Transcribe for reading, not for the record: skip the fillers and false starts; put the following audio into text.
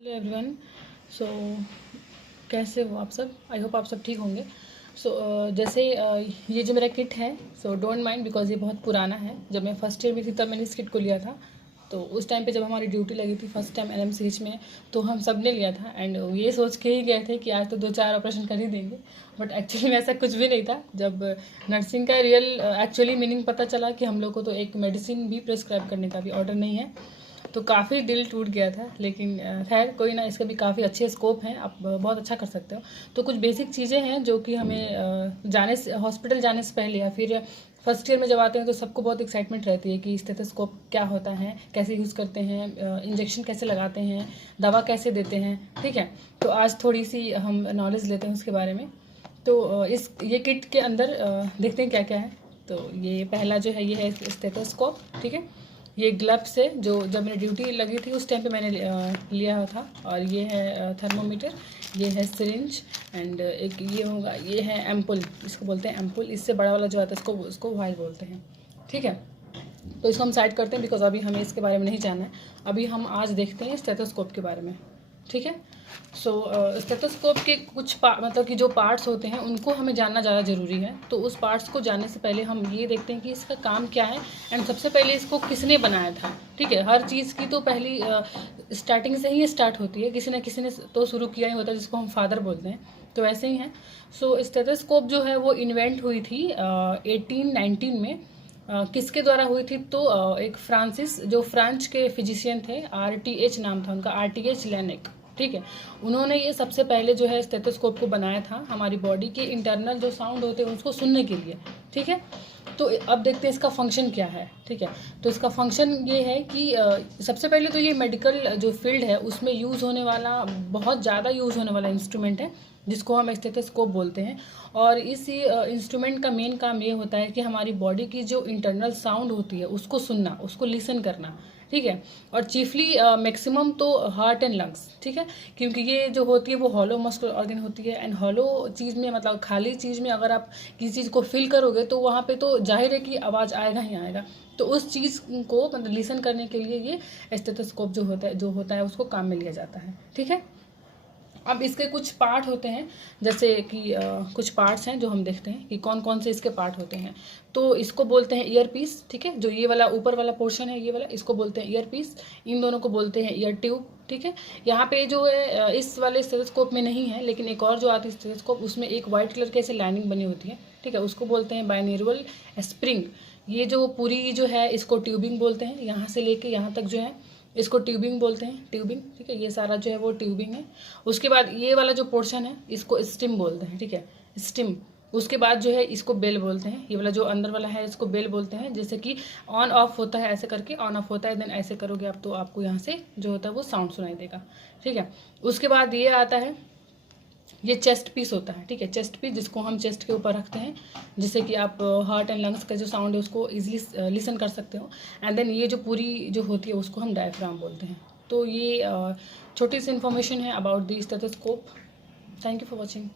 Hello everyone. सो कैसे हो आप सब? आई होप आप सब ठीक होंगे। जैसे ये जो मेरा किट है, डोंट माइंड बिकॉज ये बहुत पुराना है। जब मैं फर्स्ट ईयर में थी तब मैंने इस किट को लिया था। तो उस टाइम पे जब हमारी ड्यूटी लगी थी फर्स्ट टाइम एनएमसीएच में, तो हम सब ने लिया था एंड ये सोच के ही गए थे कि आज तो 2-4 ऑपरेशन कर ही देंगे। बट एक्चुअली में ऐसा कुछ भी नहीं था। जब नर्सिंग का रियल एक्चुअली मीनिंग पता चला कि हम लोग को तो एक मेडिसिन भी प्रिस्क्राइब करने का भी ऑर्डर नहीं है, तो काफ़ी दिल टूट गया था। लेकिन खैर कोई ना, इसके भी काफ़ी अच्छे स्कोप हैं, आप बहुत अच्छा कर सकते हो। तो कुछ बेसिक चीज़ें हैं जो कि हमें जाने से, हॉस्पिटल जाने से पहले या फिर फर्स्ट ईयर में जब आते हैं तो सबको बहुत एक्साइटमेंट रहती है कि स्टेथोस्कोप क्या होता है, कैसे यूज़ करते हैं, इंजेक्शन कैसे लगाते हैं, दवा कैसे देते हैं। ठीक है, तो आज थोड़ी सी हम नॉलेज लेते हैं उसके बारे में। तो ये किट के अंदर देखते हैं क्या क्या है। तो ये पहला जो है ये है स्टेथोस्कोप। ठीक है, ये ग्लव्स है जो जब मेरी ड्यूटी लगी थी उस टाइम पे मैंने लिया था। और ये है थर्मोमीटर, ये है सिरिंज एंड एक ये होगा, ये है एम्पुल, इसको बोलते हैं एम्पुल। इससे बड़ा वाला जो आता है उसको वाइल बोलते हैं। ठीक है, तो इसको हम साइड करते हैं बिकॉज अभी हमें इसके बारे में नहीं जानना है। अभी हम आज देखते हैं स्टेथोस्कोप के बारे में। ठीक है, स्टेथोस्कोप के कुछ मतलब कि जो पार्ट्स होते हैं उनको हमें जानना ज़्यादा ज़रूरी है। तो उस पार्ट्स को जानने से पहले हम ये देखते हैं कि इसका काम क्या है एंड सबसे पहले इसको किसने बनाया था। ठीक है, हर चीज़ की तो पहली स्टार्टिंग से ही स्टार्ट होती है, किसी ने तो शुरू किया ही होता है, जिसको हम फादर बोलते हैं। तो ऐसे ही है। स्टेथोस्कोप जो है वो इन्वेंट हुई थी 1819 में। किसके द्वारा हुई थी? तो एक फ्रांसिस, जो फ्रांच के फिजिशियन थे, RTH नाम था उनका, RTH लेनिक। ठीक है, उन्होंने ये सबसे पहले जो है स्टेथोस्कोप को बनाया था हमारी बॉडी के इंटरनल जो साउंड होते हैं उसको सुनने के लिए। ठीक है, तो अब देखते हैं इसका फंक्शन क्या है। ठीक है, तो इसका फंक्शन ये है कि सबसे पहले तो ये मेडिकल जो फील्ड है उसमें यूज़ होने वाला, बहुत ज़्यादा यूज़ होने वाला इंस्ट्रूमेंट है जिसको हम स्टेथोस्कोप बोलते हैं। और इस इंस्ट्रूमेंट का मेन काम ये होता है कि हमारी बॉडी की जो इंटरनल साउंड होती है उसको सुनना, उसको लिसन करना। ठीक है, और चीफली मैक्सिमम तो हार्ट एंड लंग्स। ठीक है, क्योंकि ये जो होती है वो हॉलो मस्कुलर ऑर्गन होती है एंड हॉलो चीज़ में, मतलब खाली चीज़ में अगर आप किसी चीज़ को फील करोगे तो वहाँ पे तो जाहिर है कि आवाज़ आएगा ही आएगा। तो उस चीज़ को मतलब लिसन करने के लिए ये स्टेथोस्कोप जो होता है उसको काम में लिया जाता है। ठीक है, अब इसके कुछ पार्ट होते हैं, जैसे कि कुछ पार्ट्स हैं जो हम देखते हैं कि कौन कौन से इसके पार्ट होते हैं। तो इसको बोलते हैं ईयर पीस। ठीक है, जो ये वाला ऊपर वाला पोर्शन है, ये वाला, इसको बोलते हैं ईयर पीस। इन दोनों को बोलते हैं ईयर ट्यूब। ठीक है, यहाँ पे जो है इस वाले स्टेथोस्कोप में नहीं है, लेकिन एक और जो आती है स्टेथोस्कोप उसमें एक वाइट कलर की ऐसे लाइनिंग बनी होती है। ठीक है, उसको बोलते हैं बाइन्यूरल स्प्रिंग। ये जो पूरी जो है इसको ट्यूबिंग बोलते हैं, यहाँ से लेके यहाँ तक जो है इसको ट्यूबिंग बोलते हैं, ट्यूबिंग। ठीक है, ये सारा जो है वो ट्यूबिंग है। उसके बाद ये वाला जो पोर्शन है इसको स्टिम बोलते हैं। ठीक है, स्टिम। उसके बाद जो है इसको बेल बोलते हैं, ये वाला जो अंदर वाला है इसको बेल बोलते हैं। जैसे कि ऑन ऑफ होता है, ऐसे करके ऑन ऑफ होता है, देन ऐसे करोगे आप तो आपको यहाँ से जो होता है वो साउंड सुनाई देगा। ठीक है, उसके बाद ये आता है, ये चेस्ट पीस होता है। ठीक है, चेस्ट पीस जिसको हम चेस्ट के ऊपर रखते हैं, जिससे कि आप हार्ट एंड लंग्स का जो साउंड है उसको इजीली लिसन कर सकते हो। एंड देन ये जो पूरी जो होती है उसको हम डायफ्राम बोलते हैं। तो ये छोटी सी इन्फॉर्मेशन है about the stethoscope. Thank you for watching.